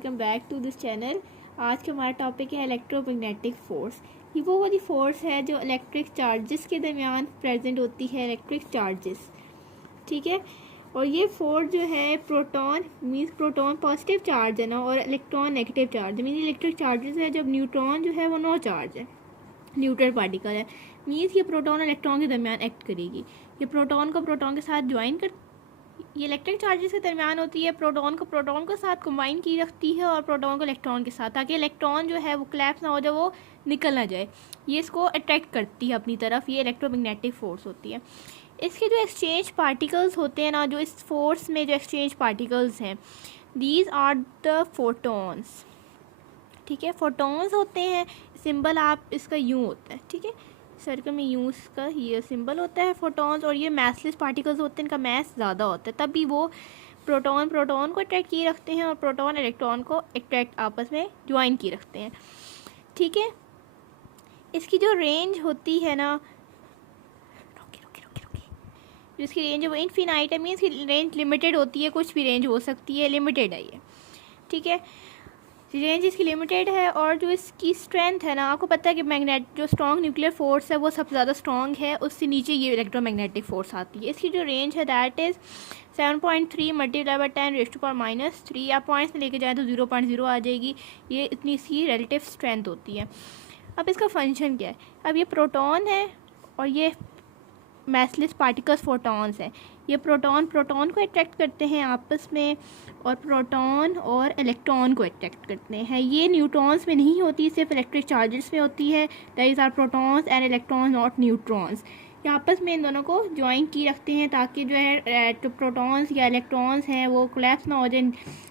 Welcome back to this channel. आज का हमारा टॉपिक है इलेक्ट्रोमैग्नेटिक फ़ोर्स। ये वो वाली फ़ोर्स है जो इलेक्ट्रिक चार्जेस के दरमियान प्रेजेंट होती है, इलेक्ट्रिक चार्जेस, ठीक है। और ये फोर्स जो है proton means proton positive charge है ना, और electron negative charge means electric charges है। जब न्यूट्रॉन जो है वो नो चार्ज है, न्यूट्रल पार्टिकल है, मीन्स ये प्रोटॉन और इलेक्ट्रॉन के दरमियान एक्ट करेगी। ये प्रोटॉन को प्रोटॉन के साथ ज्वाइन कर, ये इलेक्ट्रिक चार्जेस के दरमियान होती है, प्रोटॉन को प्रोटॉन के साथ कंबाइन की रखती है और प्रोटॉन को इलेक्ट्रॉन के साथ, ताकि इलेक्ट्रॉन जो है वो क्लैप्स ना हो जाए, वो निकल ना जाए। ये इसको अट्रैक्ट करती है अपनी तरफ, ये इलेक्ट्रोमैग्नेटिक फोर्स होती है। इसके जो एक्सचेंज पार्टिकल्स होते हैं ना, जो इस फोर्स में जो एक्सचेंज पार्टिकल्स हैं, दीज आर द फोटॉन्स, ठीक है। फोटॉन्स होते हैं, सिंबल आप इसका यूँ होता है, ठीक है, सर्कल में यूँ इसका ये सिंबल होता है फोटॉन्स। और ये मैसलेस पार्टिकल्स होते हैं, इनका मैस ज़्यादा होता है, तभी वो प्रोटॉन को अट्रैक्ट किए रखते हैं और प्रोटॉन इलेक्ट्रॉन को अट्रैक्ट आपस में ज्वाइन किए रखते हैं, ठीक है। इसकी जो रेंज होती है ना, जिसकी रेंज है वो इनफिनाइट है, मीन्स की रेंज लिमिटेड होती है, कुछ भी रेंज हो सकती है, लिमिटेड है ये, ठीक है। रेंज इसकी लिमिटेड है। और जो इसकी स्ट्रेंथ है ना, आपको पता है कि मैग्नेट जो स्ट्रॉन्ग न्यूक्लियर फोर्स है वो सबसे ज़्यादा स्ट्रॉन्ग है, उससे नीचे ये इलेक्ट्रोमैग्नेटिक फोर्स आती है। इसकी जो रेंज है दैट इज़ 7.3 मल्टीप्लाई बाई 10⁻³ आप पॉइंट्स में लेके जाएँ तो 0.0 आ जाएगी। ये इतनी सी रिलेटिव स्ट्रेंथ होती है। अब इसका फंक्शन क्या है, अब ये प्रोटॉन है और ये मैसलेस पार्टिकल्स फोटॉन्स हैं। ये प्रोटॉन को अट्रैक्ट करते हैं आपस में, और प्रोटॉन और इलेक्ट्रॉन को अट्रैक्ट करते हैं। ये न्यूट्रॉन्स में नहीं होती, सिर्फ इलेक्ट्रिक चार्जेस में होती है। That are protons and electrons, not neutrons. ये आपस में इन दोनों को ज्वाइन की रखते हैं, ताकि जो है जो प्रोटॉन्स या इलेक्ट्रॉन्स हैं वो कोलैप्स ना हो जाए,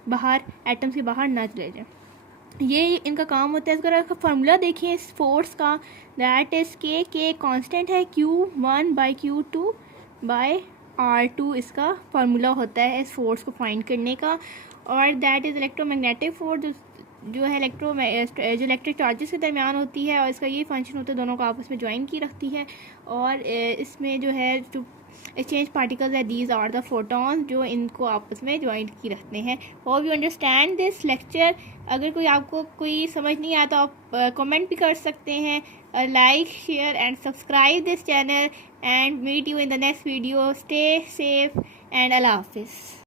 बाहर एटम से बाहर ना चले जाए। ये इनका काम होता है। अगर आपका फार्मूला देखिए इस फोर्स का, दैट इज़ के कांस्टेंट है, Q1/Q2/R2 इसका फार्मूला होता है इस फोर्स को फाइंड करने का। और दैट इज़ इलेक्ट्रोमैग्नेटिक फोर्स, जो है जो इलेक्ट्रिक चार्जेस के दरमियान होती है, और इसका ये फंक्शन होता है, दोनों को आपस में ज्वाइन की रखती है। और इसमें जो है जो एक्सचेंज पार्टिकल्स है, दीज आर द फोटॉन्स, जो इनको आपस में ज्वाइन की रखते हैं। Hope you understand this lecture. अगर कोई आपको कोई समझ नहीं आया तो आप कमेंट भी कर सकते हैं। Like, share and subscribe this channel and meet you in the next video. Stay safe and अल्लाह हाफिज़।